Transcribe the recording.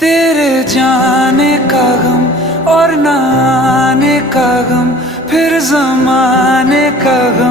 तेरे जाने का गम और न आने का गम, फिर जमाने का गम।